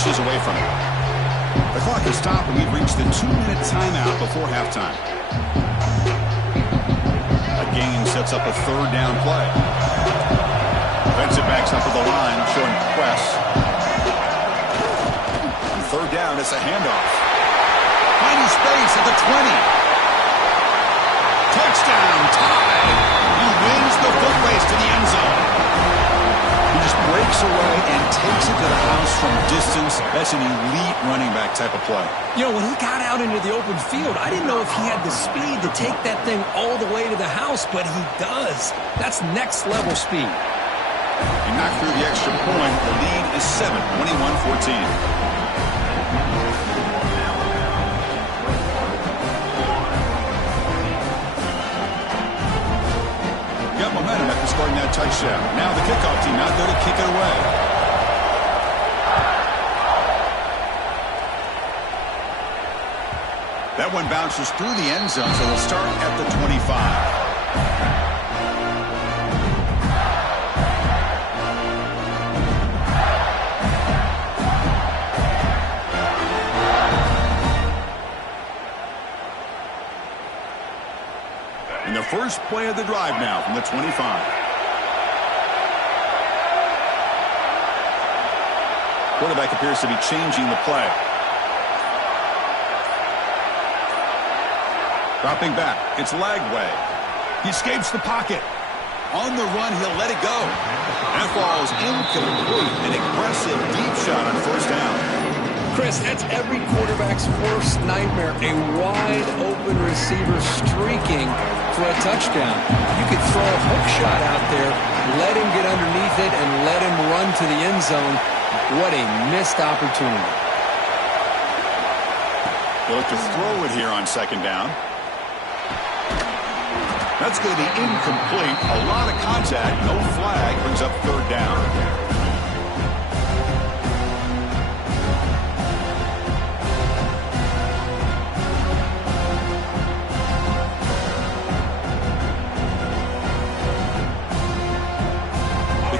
inches away from it. The clock has stopped, and we've reached the 2-minute timeout before halftime. A gain sets up a third down play. Defensive backs up at the line, showing press. On third down, it's a handoff. Finding space at the 20. Touchdown, tie. He wins the foot race to the end zone. He just breaks away and takes it to the house from distance. That's an elite running back type of play. You know, when he got out into the open field, I didn't know if he had the speed to take that thing all the way to the house, but he does. That's next level speed. He knocked through the extra point. The lead is 7, 21-14. Got momentum after scoring that touchdown. Now the kickoff team out there to kick it away. That one bounces through the end zone, so they'll start at the 25. And the first play of the drive now from the 25. Quarterback appears to be changing the play. Dropping back. It's Lagway. He escapes the pocket. On the run, he'll let it go. That falls incomplete. An aggressive deep shot on first down. Chris, that's every quarterback's worst nightmare. A wide-open receiver streaking for a touchdown. You could throw a hook shot out there, let him get underneath it, and let him run to the end zone. What a missed opportunity. They'll look to throw it here on second down. That's going to be incomplete. A lot of contact. No flag. Brings up third down.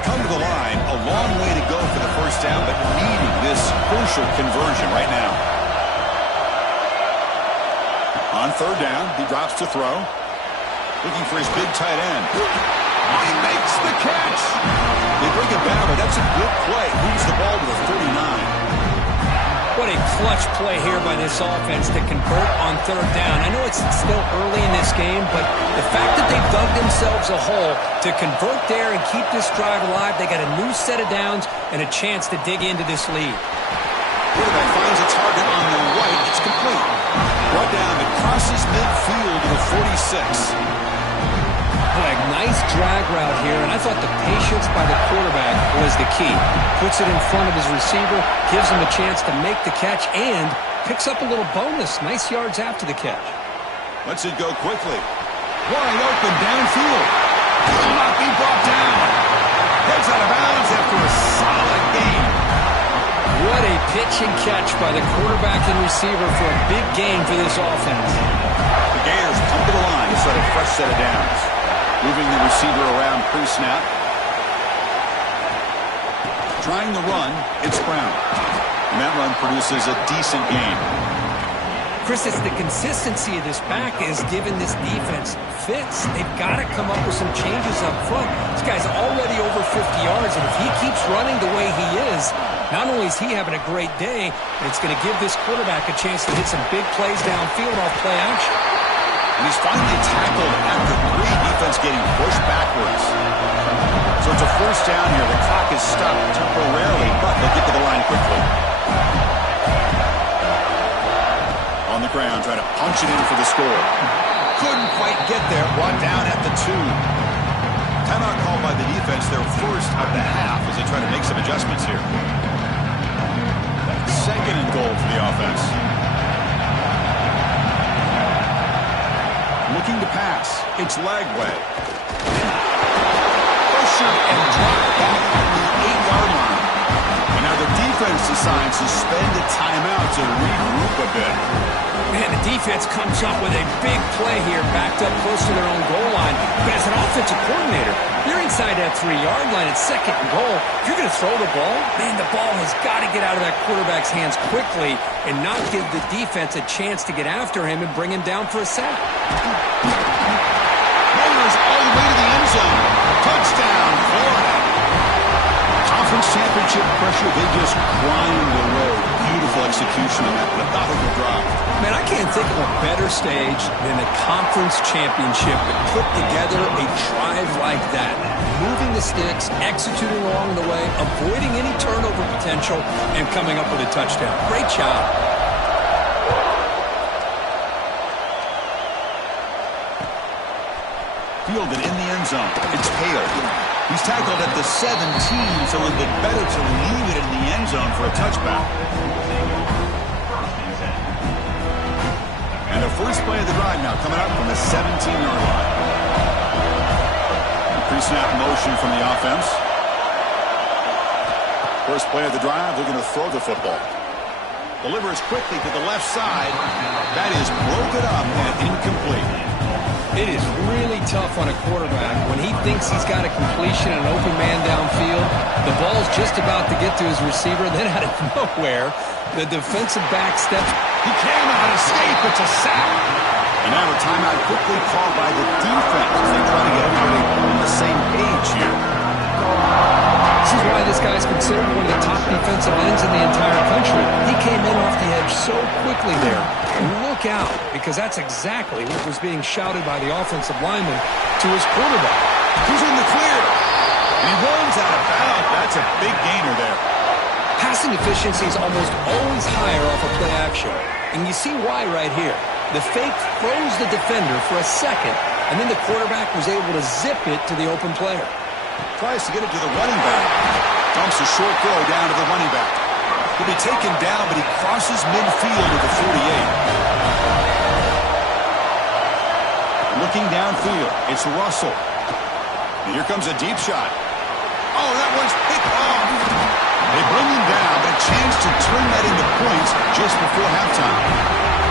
Come to the line, a long way to go for the first down, but needing this crucial conversion right now. On third down, he drops to throw. Looking for his big tight end. He makes the catch. They bring it back, but that's a good play. Moves the ball to the 39. What a clutch play here by this offense to convert on third down. I know it's still early in this game, but the fact that they dug themselves a hole to convert there and keep this drive alive, they got a new set of downs and a chance to dig into this lead. Quarterback finds a target on the right. It's complete. Brought down and crosses midfield to the 46. Boy, nice drag route here, and I thought the patience by the quarterback was the key. Puts it in front of his receiver, gives him a chance to make the catch, and picks up a little bonus. Nice yards after the catch. Lets it go quickly. Wide open downfield. Will not be brought down. Heads out of bounds after a solid gain. What a pitch and catch by the quarterback and receiver for a big gain for this offense. The Gators come to the line to set a fresh set of downs. Moving the receiver around pre-snap. Trying the run, it's Brown. And that run produces a decent gain. Chris, it's the consistency of this back is giving this defense fits. They've got to come up with some changes up front. This guy's already over 50 yards, and if he keeps running the way he is, not only is he having a great day, but it's going to give this quarterback a chance to hit some big plays downfield off play action. And he's finally tackled after 3. Defense getting pushed backwards. So it's a first down here. The clock is stopped temporarily, but they'll get to the line quickly. On the ground, trying to punch it in for the score. Couldn't quite get there. Brought down at the 2. Timeout called by the defense, their first of the half, as they try to make some adjustments here. Second and goal for the offense. Looking to pass. It's Lagway. Pressured and dropped back at the 8-yard line. And now the defense decides to spend a timeout to regroup a bit. Man, defense comes up with a big play here, backed up close to their own goal line. But as an offensive coordinator, you're inside that 3-yard line at 2nd and goal. If you're going to throw the ball, man, the ball has got to get out of that quarterback's hands quickly and not give the defense a chance to get after him and bring him down for a sack. Raiders all the way to the end zone. Touchdown, Florida. Conference championship pressure, they just grind away. Beautiful execution on that methodical drive. Man, I can't think of a better stage than the conference championship to put together a drive like that. Moving the sticks, executing along the way, avoiding any turnover potential, and coming up with a touchdown. Great job. Fielded in the end zone. It's Hale. He's tackled at the 17, so it would be better to leave it in the end zone for a touchback. And the first play of the drive now coming up from the 17-yard line. Pre-snap motion from the offense. First play of the drive, they're going to throw the football. Delivers quickly to the left side. That is broken up and incomplete. It is really tough on a quarterback when he thinks he's got a completion and an open man downfield. The ball's just about to get to his receiver. Then out of nowhere, the defensive back steps. He cannot escape. It's a sack. And now a timeout quickly called by the defense as they try to get everybody on the same page here. This is why this guy's considered one of the top defensive ends in the entire country. He came in off the edge so quickly there. Look out, because that's exactly what was being shouted by the offensive lineman to his quarterback. Who's in the clear? And he runs out of bounds. That's a big gainer there. Passing efficiency is almost always higher off of play action. And you see why right here. The fake throws the defender for a second, and then the quarterback was able to zip it to the open player. Tries to get it to the running back. Dumps a short throw down to the running back. He'll be taken down, but he crosses midfield at the 48. Looking downfield, it's Russell. And here comes a deep shot. Oh, that one's picked off. They bring him down, but a chance to turn that into points just before halftime.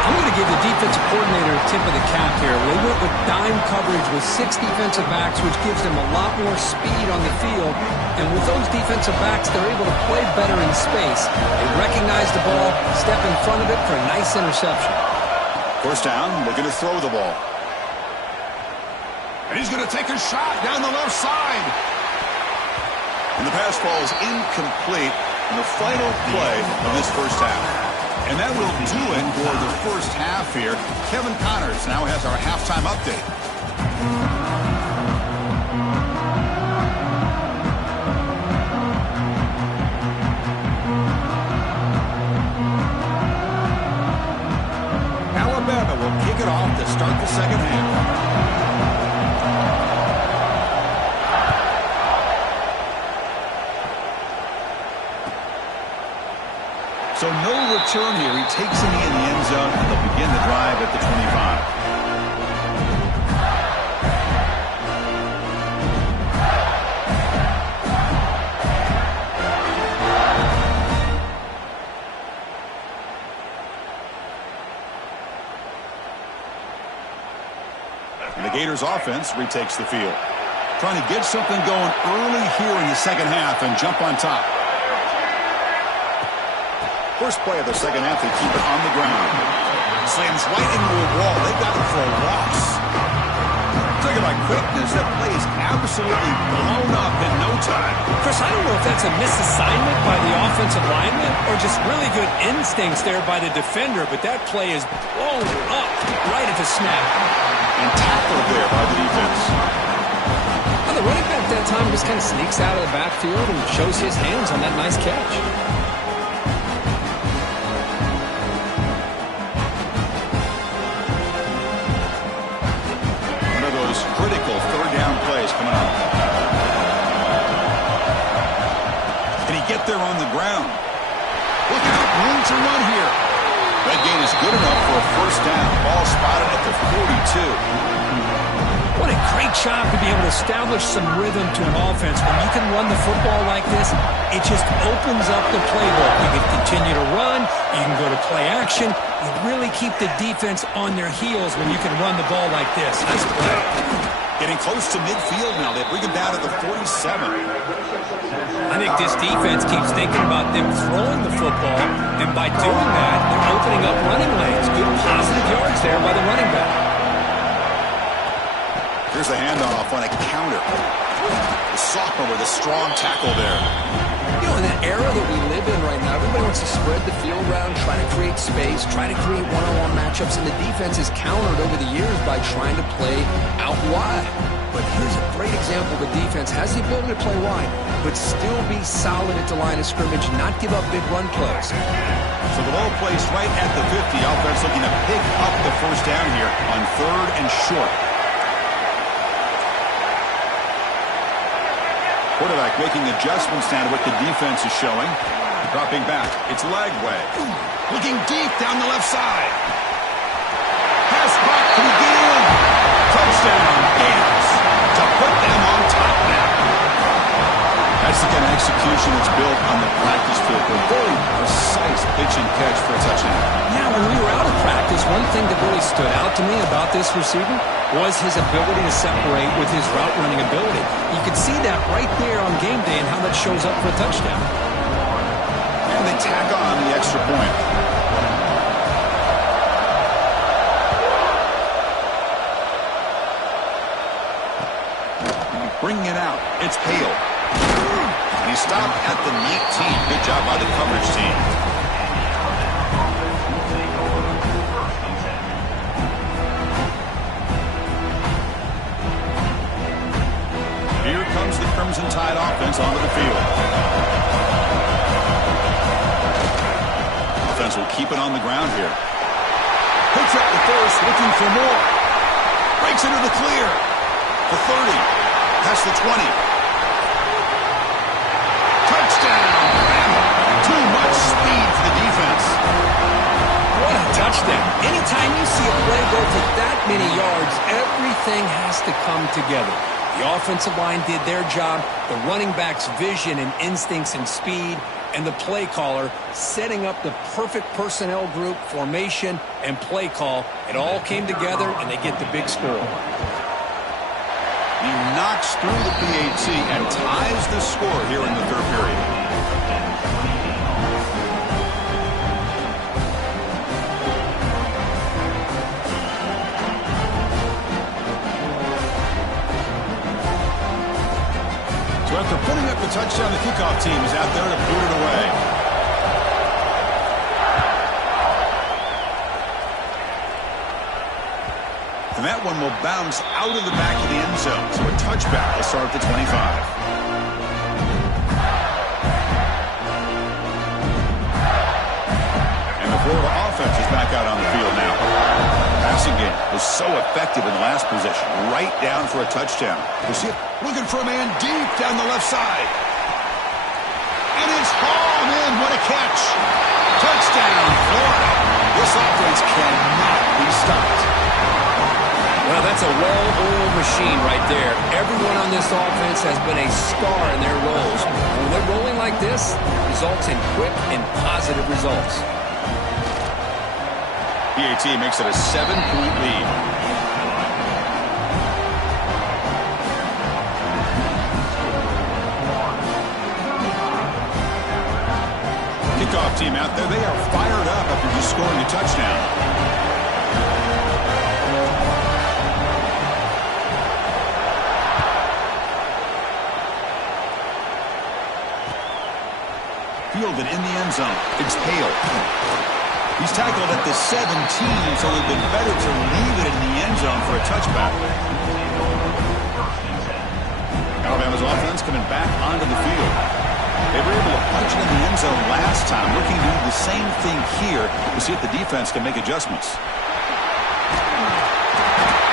I'm going to give the defensive coordinator a tip of the cap here. They went with dime coverage with 6 defensive backs, which gives them a lot more speed on the field. And with those defensive backs, they're able to play better in space. They recognize the ball, step in front of it for a nice interception. First down, looking to throw the ball. And he's going to take a shot down the left side. And the pass falls incomplete in the final play of this first half. And that will do it for the first half here. Kevin Connors now has our halftime update. Alabama will kick it off to start the second half. So no return here. He takes him in the end zone, and they'll begin the drive at the 25. And the Gators offense retakes the field. Trying to get something going early here in the second half and jump on top. First play of the second half, they keep it on the ground. Slams right into a wall. They got it for a loss. Talk about quickness. That play is absolutely blown up in no time. Chris, I don't know if that's a misassignment by the offensive lineman or just really good instincts there by the defender, but that play is blown up right at the snap. And tackled there by the defense. Well, the running back that time just kind of sneaks out of the backfield and shows his hands on that nice catch. Critical third down plays coming up. Can he get there on the ground? Look out, room to run here. That gain is good enough for a first down. Ball spotted at the 42. What a great job to be able to establish some rhythm to an offense. When you can run the football like this, it just opens up the playbook. You can continue to run, You can go to play action. You really keep the defense on their heels when you can run the ball like this. Nice play. Getting close to midfield now. They bring him down to the 47. I think this defense keeps thinking about them throwing the football, and by doing that, they're opening up running lanes. Good positive yards there by the running back. Here's the handoff on a counter. The sophomore with a strong tackle there. You know, in that era that we live in right now, everybody wants to spread the field around, try to create space, try to create one-on-one matchups, and the defense has countered over the years by trying to play out wide. But here's a great example. The defense has the ability to play wide, but still be solid at the line of scrimmage, not give up big run plays. So the ball placed right at the 50. Offense looking to pick up the first down here on 3rd and short. Quarterback making adjustments now to what the defense is showing. Dropping back. It's Lagway. Looking deep down the left side. Pass back. Can he get in? Touchdown. Gators to put them on top now. That's the kind of execution that's built on the practice field. A very precise pitch and catch for a touchdown. Yeah, when we were out of practice, one thing that really stood out to me about this receiver was his ability to separate with his route running ability. You could see that right there on game day and how that shows up for a touchdown. And they tack on the extra point. Bringing it out. It's Hale. And he stopped at the 19. Good job by the coverage team. Here comes the Crimson Tide offense onto the field. Offense will keep it on the ground here. Picks up the first, looking for more. Breaks into the clear. The 30. Past the 20. Touchdown! Too much speed for the defense. What a touchdown. Anytime you see a play go for that many yards, everything has to come together. The offensive line did their job, the running back's vision and instincts and speed, and the play caller setting up the perfect personnel group, formation, and play call. It all came together, and they get the big score. He knocks through the PAT and ties the score here in the 3rd period. So after putting up the touchdown, the kickoff team is out there to boot it away. And that one will bounce out of the back of the end zone. So a touchback will start at the 25. And the Florida offense is back out on the field now. Passing game was so effective in the last possession. Right down for a touchdown. You see it looking for a man deep down the left side. And it's hauled in. What a catch. Touchdown, Florida. This offense cannot be stopped. Well, that's a well-oiled machine right there. Everyone on this offense has been a star in their roles. When they're rolling like this, results in quick and positive results. PAT makes it a 7-point lead. Kickoff team out there. They are fired up after just scoring a touchdown. Fielded in the end zone. It's Hale. He's tackled at the 17, so it would have been better to leave it in the end zone for a touchback. Alabama's offense coming back onto the field. They were able to punch it in the end zone last time, looking to do the same thing here to see if the defense can make adjustments.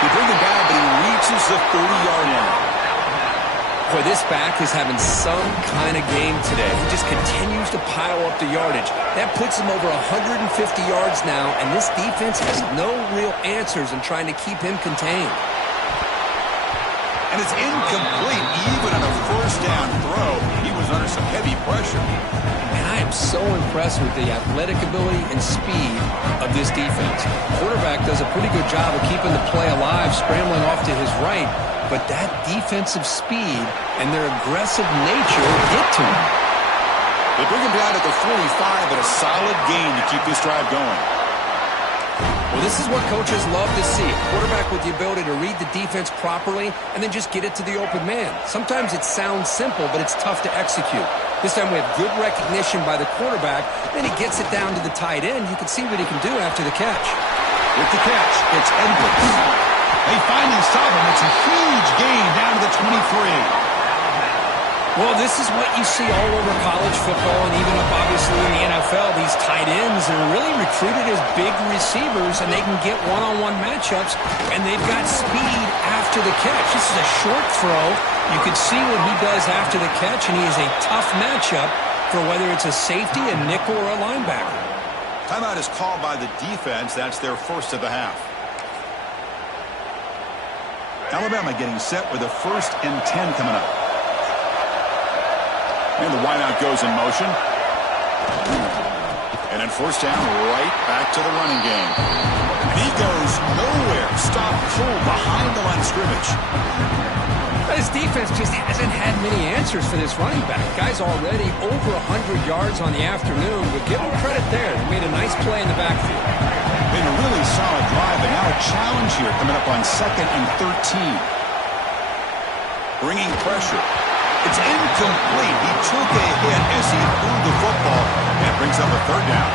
He brings it down, but he reaches the 30-yard line. Boy, this back is having some kind of game today. He just continues to pile up the yardage. That puts him over 150 yards now, and this defense has no real answers in trying to keep him contained. And it's incomplete, even on a first down throw. He was is under some heavy pressure. And I am so impressed with the athletic ability and speed of this defense. Quarterback does a pretty good job of keeping the play alive, scrambling off to his right, but that defensive speed and their aggressive nature get to him. They bring him down at the 45, but a solid gain to keep this drive going. Well, this is what coaches love to see. A quarterback with the ability to read the defense properly and then just get it to the open man. Sometimes it sounds simple, but it's tough to execute. This time we have good recognition by the quarterback. Then he gets it down to the tight end. You can see what he can do after the catch. With the catch, it's Edwards. They finally stop him. It's a huge gain down to the 23. Well, this is what you see all over college football and even up, obviously, in the NFL. These tight ends are really recruited as big receivers, and they can get one-on-one matchups, and they've got speed after the catch. This is a short throw. You can see what he does after the catch, and he is a tough matchup for whether it's a safety, a nickel, or a linebacker. Timeout is called by the defense. That's their first of the half. Alabama getting set with a 1st and 10 coming up. And the wideout goes in motion. And then 1st down, right back to the running game. And he goes nowhere. Stop cold behind the line of scrimmage. This defense just hasn't had many answers for this running back. Guy's already over 100 yards on the afternoon, but give him credit there. He made a nice play in the backfield. Been a really solid drive, and now a challenge here coming up on 2nd and 13. Bringing pressure. It's incomplete. He took a hit as he threw the football, and brings up a 3rd down.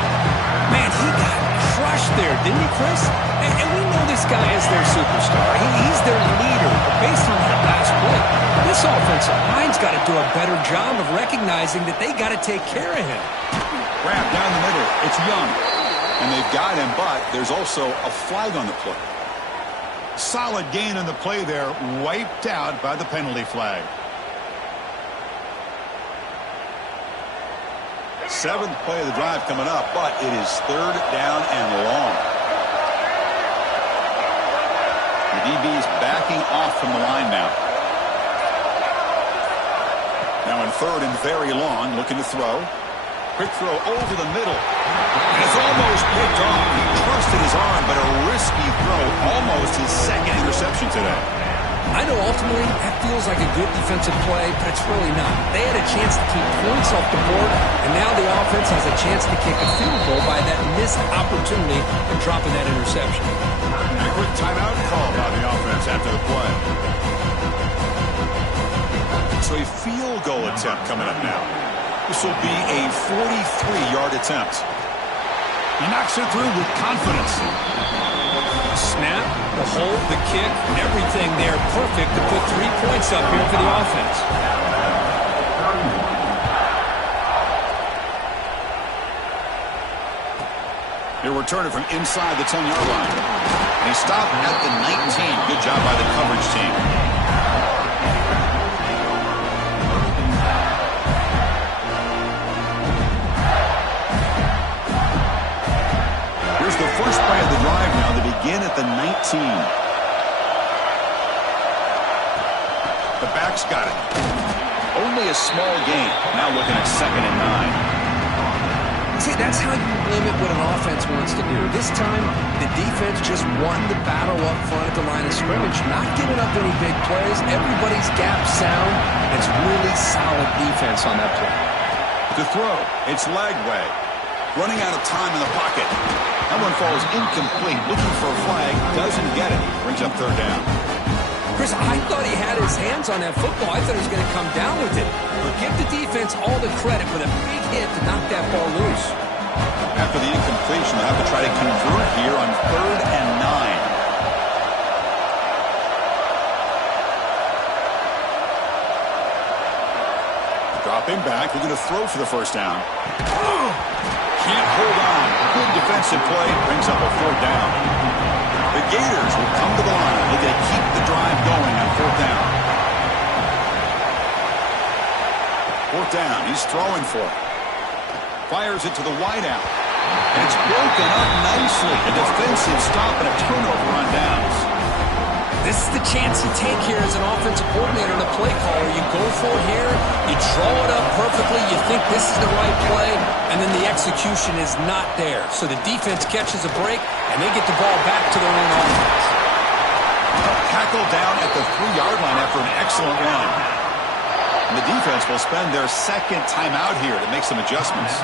Man, he got crushed there, didn't he, Chris? And we know this guy is their superstar. He's their leader. But based on that last play, this offensive line's got to do a better job of recognizing that they got to take care of him. Grab down the middle. It's Young. And they've got him, but there's also a flag on the play. Solid gain on the play there, wiped out by the penalty flag. 7th play of the drive coming up, but it is 3rd down and long. The DB's backing off from the line now. Now in 3rd and very long, looking to throw. Quick throw over the middle. And it's almost picked off. He trusted his arm, but a risky throw. Almost his 2nd interception today. I know ultimately that feels like a good defensive play, but it's really not. They had a chance to keep points off the board, and now the offense has a chance to kick a field goal by that missed opportunity and dropping that interception. And a quick timeout call by the offense after the play. So a field goal attempt coming up now. This will be a 43-yard attempt. He knocks it through with confidence. Snap, the hold, the kick, everything there perfect to put 3 points up here for the offense. He'll return it from inside the 10-yard line. And he stopped at the 19. Good job by the coverage team. Here's the first play of the drive now. They begin at the 19. The back's got it. Only a small gain. Now looking at 2nd and 9. See, that's how you limit what an offense wants to do. This time, the defense just won the battle up front at the line of scrimmage, not giving up any big plays. Everybody's gap sound. It's really solid defense on that play. To throw, it's Lagway. Running out of time in the pocket. That one falls incomplete. Looking for a flag. Doesn't get it. Brings up 3rd down. Chris, I thought he had his hands on that football. I thought he was going to come down with it. But give the defense all the credit with a big hit to knock that ball loose. After the incompletion, they'll have to try to convert here on 3rd and 9. Dropping back. We're going to throw for the 1st down. Can't hold on. Good defensive play. Brings up a 4th down. The Gators will come to the line. Looking to keep the drive going on 4th down. 4th down. He's throwing for it. Fires it to the wideout. And it's broken up nicely. A defensive stop and a turnover on downs. This is the chance you take here as an offensive coordinator and a play caller. You go for it here, you draw it up perfectly, you think this is the right play, and then the execution is not there. So the defense catches a break, and they get the ball back to their own offense. Tackled down at the 3-yard line after an excellent run. And the defense will spend their second timeout here to make some adjustments.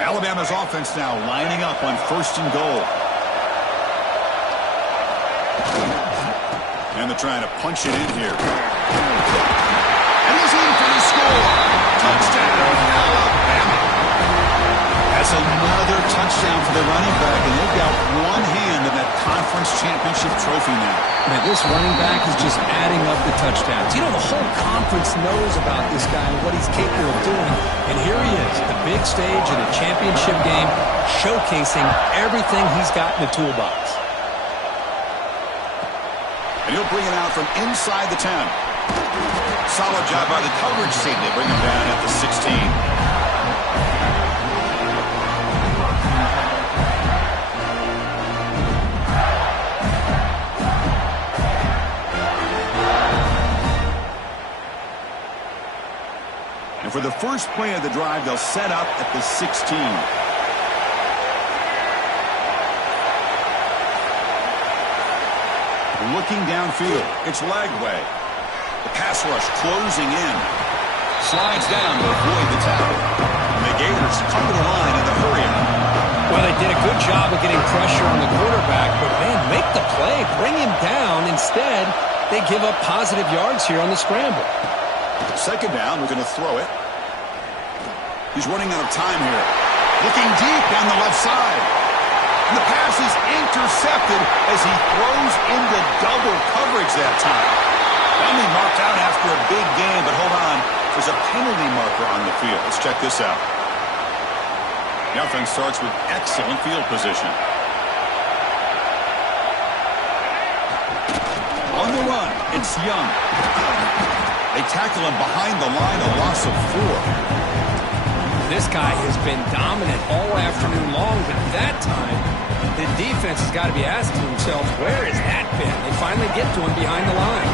Alabama's offense now lining up on 1st and goal. And they're trying to punch it in here. And he's in for the score. Touchdown, Alabama. That's another touchdown for the running back, and they've got one hand in that conference championship trophy now. Man, this running back is just adding up the touchdowns. You know, the whole conference knows about this guy and what he's capable of doing. And here he is, the big stage in a championship game, showcasing everything he's got in the toolbox. And he'll bring it out from inside the 10. Solid job by the coverage team. They bring him down at the 16. And for the first play of the drive, they'll set up at the 16. Looking downfield, it's Lagway. The pass rush closing in. Slides down to avoid the tackle. And the Gators come to the line in the hurry. Well, they did a good job of getting pressure on the quarterback, but man, make the play, bring him down. Instead, they give up positive yards here on the scramble. 2nd down, we're going to throw it. He's running out of time here. Looking deep down the left side. And the pass is intercepted as he throws into double coverage that time. Only marked out after a big gain, but hold on. There's a penalty marker on the field. Let's check this out. The offense starts with excellent field position. On the run, it's Young. They tackle him behind the line, a loss of 4. This guy has been dominant all afternoon long, but at that time, the defense has got to be asking themselves, where has that been? They finally get to him behind the line.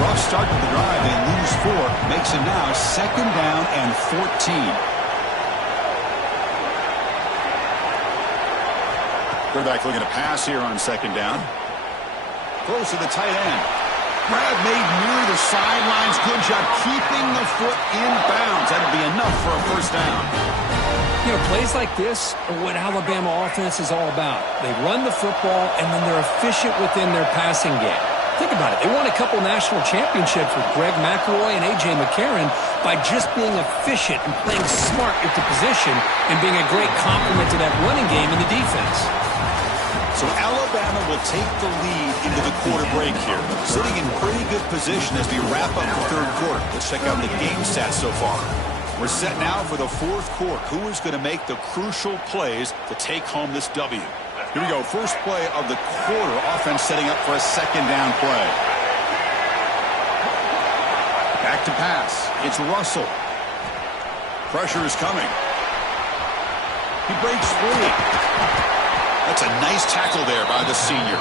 Rough start to the drive. They lose 4. Makes it now 2nd down and 14. Quarterback looking to pass here on 2nd down. Close to the tight end. Grab made near the sidelines. Good job keeping the foot in bounds. That'll be enough for a 1st down. You know, plays like this are what Alabama offense is all about. They run the football, and then they're efficient within their passing game. Think about it. They won a couple national championships with Greg McElroy and A.J. McCarron by just being efficient and playing smart at the position and being a great complement to that running game in the defense. So Alabama will take the lead into the quarter break here. Sitting in pretty good position as we wrap up the 3rd quarter. Let's check out the game stats so far. We're set now for the 4th quarter. Who is going to make the crucial plays to take home this W? Here we go. First play of the quarter. Offense setting up for a 2nd down play. Back to pass. It's Russell. Pressure is coming. He breaks free. That's a nice tackle there by the senior.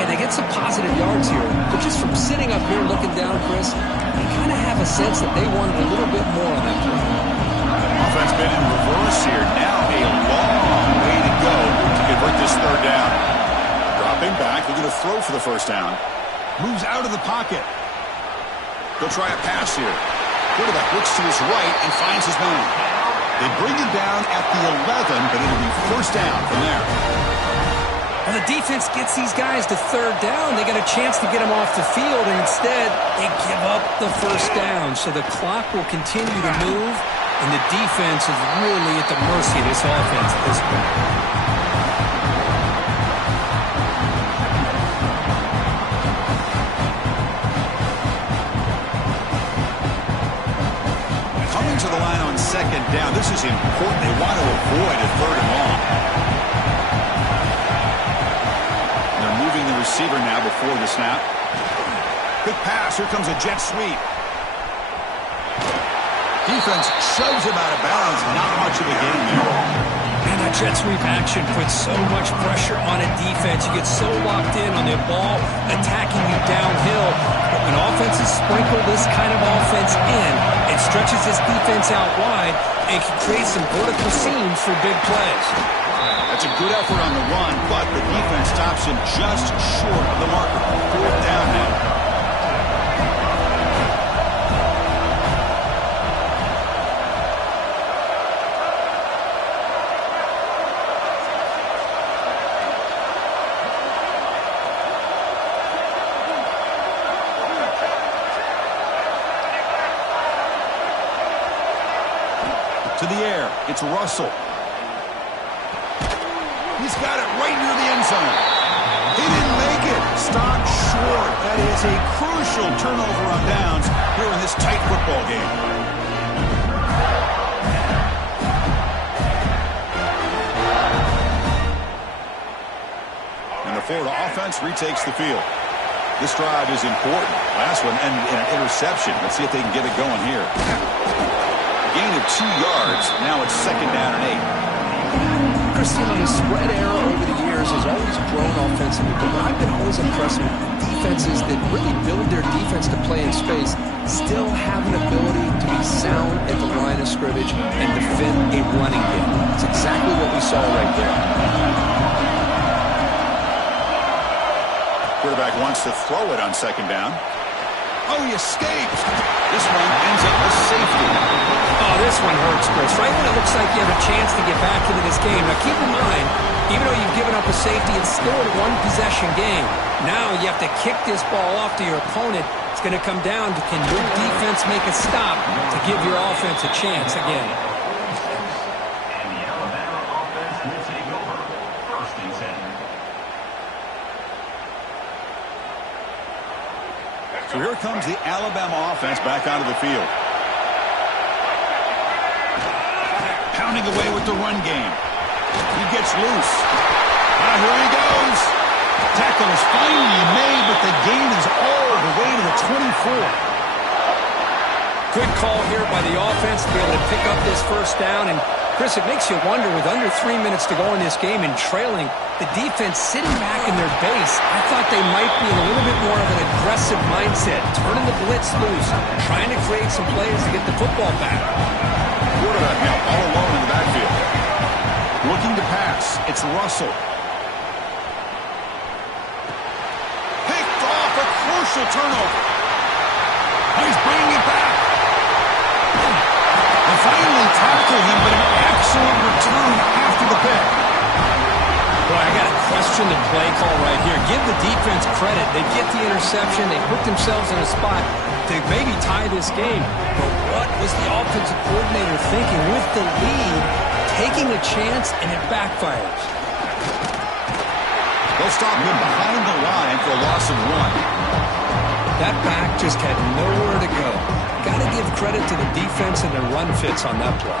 And they get some positive yards here, but just from sitting up here looking down, Chris, you kind of have a sense that they wanted a little bit more on that play. Offense been in reverse here. Now a long way to go to convert this 3rd down. Dropping back, looking to throw for the 1st down. Moves out of the pocket. He'll try a pass here. Quarterback looks to his right and finds his man. They bring him down at the 11, but it'll be 1st down from there. Well, the defense gets these guys to 3rd down. They get a chance to get them off the field, and instead they give up the 1st down. So the clock will continue to move, and the defense is really at the mercy of this offense at this point. To the line on 2nd down. This is important. They want to avoid a 3rd and long. They're moving the receiver now before the snap. Good pass. Here comes a jet sweep. Defense shoves him out of bounds. Not much of a gain there. And I That jet sweep action puts so much pressure on a defense. You get so locked in on the ball attacking you downhill. But when offenses sprinkle this kind of offense in, it stretches this defense out wide and can create some vertical seams for big plays. That's a good effort on the run, but the defense stops him just short of the marker. 4th down now. To the air, it's Russell. He's got it right near the end zone. He didn't make it. Stopped short. That is a crucial turnover on downs here in this tight football game. And the Florida offense retakes the field. This drive is important. Last one ended in an interception. Let's see if they can get it going here. Gain of 2 yards. Now it's 2nd down and 8. Christian, on the spread era over the years has always grown offensively, but I've been always impressed with defenses that really build their defense to play in space, still have an ability to be sound at the line of scrimmage and defend a running game. It's exactly what we saw right there. Quarterback wants to throw it on 2nd down. Oh, he escapes. This one ends up with safety. Oh, this one hurts, Chris. Right when it looks like you have a chance to get back into this game. Now, keep in mind, even though you've given up a safety, it's still a one-possession game. Now you have to kick this ball off to your opponent. It's going to come down to, can your defense make a stop to give your offense a chance again? And the Alabama offense will take over. 1st and 10. So here comes the Alabama offense back onto the field. Pounding away with the run game. He gets loose. Here he goes. Tackle is finally made, but the gain is all the way to the 24. Good call here by the offense to be able to pick up this 1st down. And, Chris, it makes you wonder, with under 3 minutes to go in this game and trailing, the defense sitting back in their base, I thought they might be in a little bit more of an aggressive mindset, turning the blitz loose, trying to create some plays to get the football back. Quarterback now all alone in the backfield. Looking to pass. It's Russell. Picked off, a crucial turnover. He's bringing it back. And finally tackled him, but an excellent return after the pick. Boy, I got to question the play call right here. Give the defense credit. They get the interception. They put themselves in a spot to maybe tie this game. But what was the offensive coordinator thinking with the lead, taking a chance, and it backfires? They'll stop him behind the line for a loss of 1. That back just had nowhere to go. Got to give credit to the defense and their run fits on that play.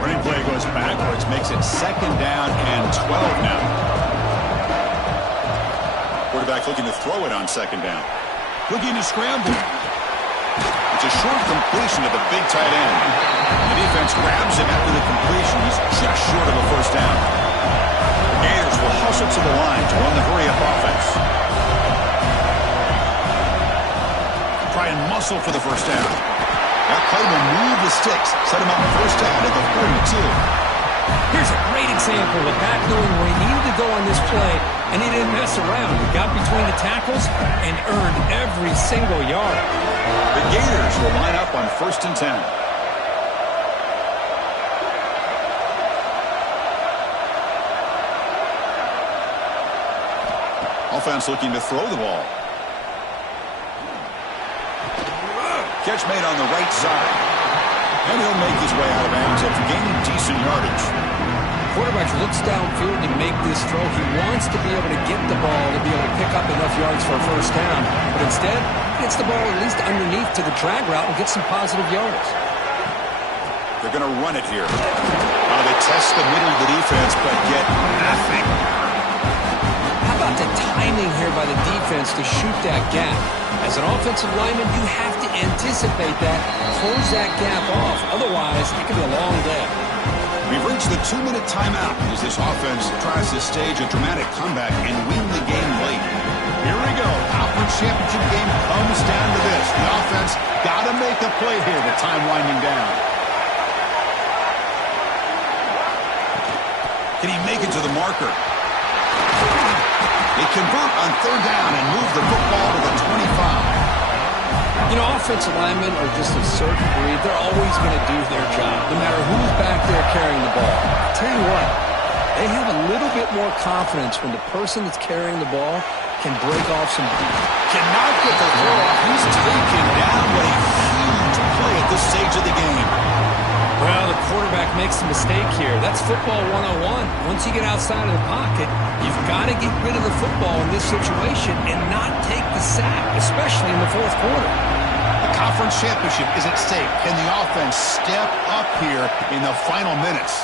Running play goes backwards, makes it 2nd down and 12 now. Quarterback looking to throw it on 2nd down. Looking to scramble. It's a short completion to the big tight end. The defense grabs him after the completion. He's just short of a 1st down. The Gators will hustle to the line to run the hurry-up offense. Try and muscle for the 1st down. That play will move the sticks, set him up 1st down at the 42. Here's a great example of back knowing where he needed to go on this play, and he didn't mess around. He got between the tackles and earned every single yard. The Gators will line up on 1st and 10. Offense looking to throw the ball. Catch made on the right side. And he'll make his way out of bounds after gaining decent yardage. Quarterback looks downfield to make this throw. He wants to be able to get the ball to be able to pick up enough yards for a 1st down. But instead, he gets the ball at least underneath to the drag route and gets some positive yards. They're going to run it here. They test the middle of the defense. offense, but get nothing. How about the timing here by the defense to shoot that gap? As an offensive lineman, you have to anticipate that, close that gap off. Otherwise, it could be a long day. We've reached the 2-minute timeout as this offense tries to stage a dramatic comeback and win the game late. Here we go. Conference championship game comes down to this. The offense got to make a play here with time winding down. Can he make it to the marker? They convert on third down and move the football to the 25. You know, offensive linemen are just a certain breed. They're always going to do their job, no matter who's back there carrying the ball. I'll tell you what, they have a little bit more confidence when the person that's carrying the ball can break off some. Cannot get the throw off. He's taken down. What a huge play at this stage of the game. Well, the quarterback makes a mistake here. That's football 101. Once you get outside of the pocket, you've got to get rid of the football in this situation and not take the sack, especially in the fourth quarter. The conference championship is at stake. Can the offense step up here in the final minutes?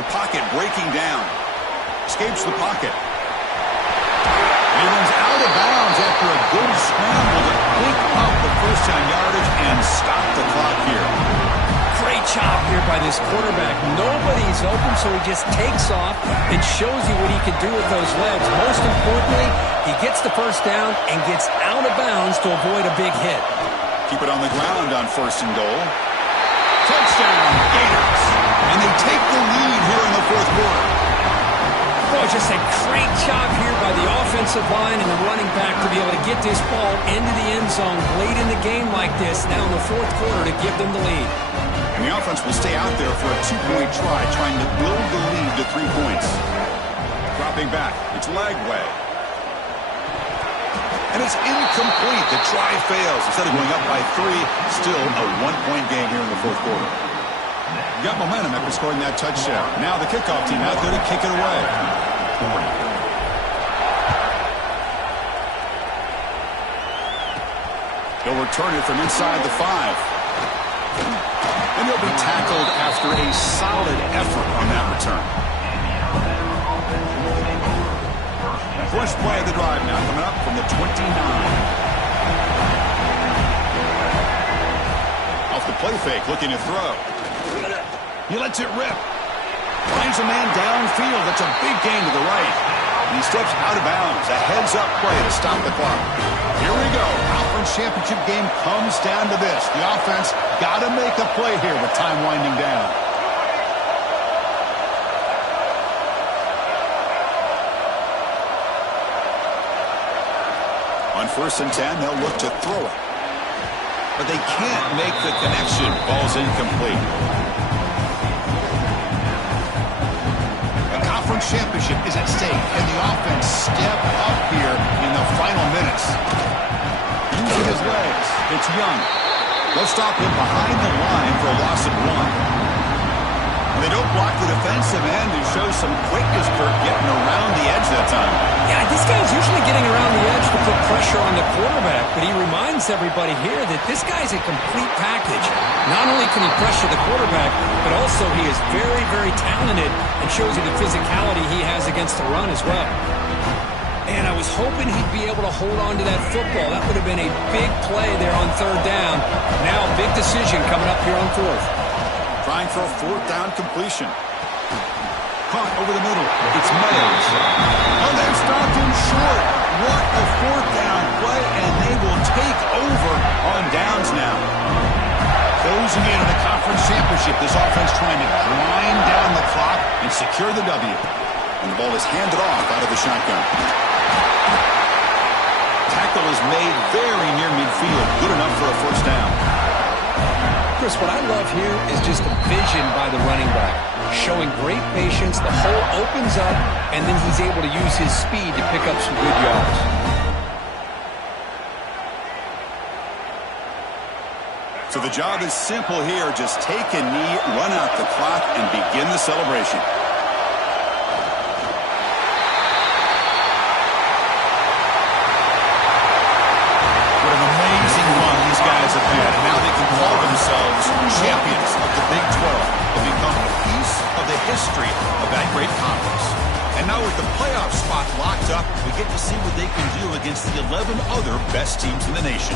The pocket breaking down. Escapes the pocket. He runs out of bounds after a good scramble to pick up the first down yardage and stop the clock here. Great job here by this quarterback. Nobody's open, so he just takes off and shows you what he can do with those legs. Most importantly, he gets the first down and gets out of bounds to avoid a big hit. Keep it on the ground on first and goal. Touchdown, Gators. And they take the lead here in the fourth quarter. Boy, just a great job here by the offensive line and the running back to be able to get this ball into the end zone late in the game like this, now in the fourth quarter, to give them the lead. And the offense will stay out there for a 2-point try, trying to build the lead to 3 points. Dropping back, it's Lagway. And it's incomplete. The try fails. Instead of going up by 3, still a 1-point game here in the fourth quarter. Got momentum after scoring that touchdown. Now the kickoff team out there to kick it away. He'll return it from inside the 5. And he'll be tackled after a solid effort on that return. First play of the drive now coming up from the 29. Off the play fake, looking to throw. He lets it rip. Finds a man downfield. That's a big gain to the right. And he steps out of bounds. A heads-up play to stop the clock. Here we go. Conference championship game comes down to this. The offense got to make a play here with time winding down. On first and 10, they'll look to throw it. But they can't make the connection. Ball's incomplete. Championship is at stake. Can the offense step up here in the final minutes? Using his legs, it's Young. They'll stop him behind the line for a loss of 1. And they don't block the defensive end and show some quickness, Kirk, getting around the edge that time. Yeah, this guy's usually getting around the edge to put pressure on the quarterback, but he reminds everybody here that this guy's a complete package. Not only can he pressure the quarterback, but also he is very, very talented and shows you the physicality he has against the run as well. And I was hoping he'd be able to hold on to that football. That would have been a big play there on third down. Now a big decision coming up here on fourth. Trying for a fourth down completion. Caught over the middle. It's Meadows. Oh, they've stopped him short. What a fourth down play, and they will take over on downs now. Closing in on the conference championship, this offense trying to grind down the clock and secure the W. And the ball is handed off out of the shotgun. Tackle is made very near midfield. Good enough for a first down. Chris, what I love here is just the vision by the running back. Showing great patience, the hole opens up, and then he's able to use his speed to pick up some good yards. So the job is simple here. Just take a knee, run out the clock, and begin the celebration. What an amazing run these guys have had. And now they can call themselves champions of the Big 12. They've become a piece of the history And now with the playoff spot locked up, we get to see what they can do against the 11 other best teams in the nation.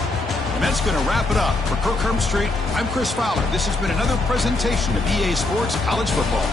And that's going to wrap it up. For Kirk Street, I'm Chris Fowler. This has been another presentation of EA Sports College Football.